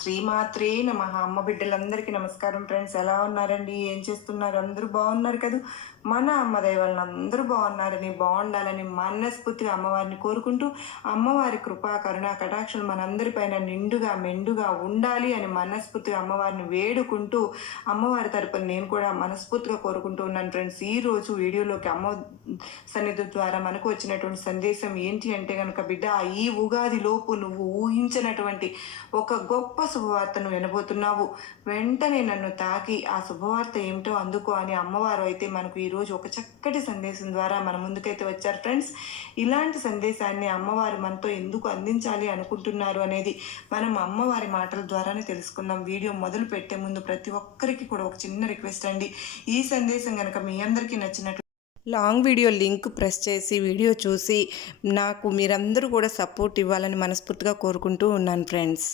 శ్రీమాత్రే నమః. అమ్మ బిడ్డలందరికీ నమస్కారం ఫ్రెండ్స్. ఎలా ఉన్నారండి? ఏం చేస్తున్నారు? అందరూ బాగున్నారు కదా? మన అమ్మ దయ వలన అందరూ బాగున్నారని, బాగుండాలని మనస్ఫూర్తిగా అమ్మవారిని కోరుకుంటూ, అమ్మవారి కృపా కరుణ కటాక్షలు మనందరిపైన నిండుగా మెండుగా ఉండాలి అని మనస్ఫూర్తిగా అమ్మవారిని వేడుకుంటూ, అమ్మవారి తరపున నేను కూడా మనస్ఫూర్తిగా కోరుకుంటూ ఉన్నాను ఫ్రెండ్స్. ఈరోజు వీడియోలోకి అమ్మ సన్నిధి ద్వారా మనకు వచ్చినటువంటి సందేశం ఏంటి అంటే కనుక, బిడ్డ ఈ ఉగాది లోపు నువ్వు ఊహించినటువంటి ఒక గొప్ప శుభవార్తను వినబోతున్నావు. వెంటనే నన్ను తాకి ఆ శుభవార్త ఏమిటో అందుకో అని అమ్మవారు అయితే మనకు ఈరోజు ఒక చక్కటి సందేశం ద్వారా మన ముందుకైతే వచ్చారు ఫ్రెండ్స్. ఇలాంటి సందేశాన్ని అమ్మవారు మనతో ఎందుకు అందించాలి అనుకుంటున్నారు అనేది మనం అమ్మవారి మాటల ద్వారానే తెలుసుకుందాం. వీడియో మొదలు పెట్టే ముందు ప్రతి ఒక్కరికి కూడా ఒక చిన్న రిక్వెస్ట్ అండి. ఈ సందేశం కనుక మీ అందరికీ నచ్చినట్లు లాంగ్ వీడియో లింక్ ప్రెస్ చేసి వీడియో చూసి నాకు మీరందరూ కూడా సపోర్ట్ ఇవ్వాలని మనస్ఫూర్తిగా కోరుకుంటూ ఉన్నాను ఫ్రెండ్స్.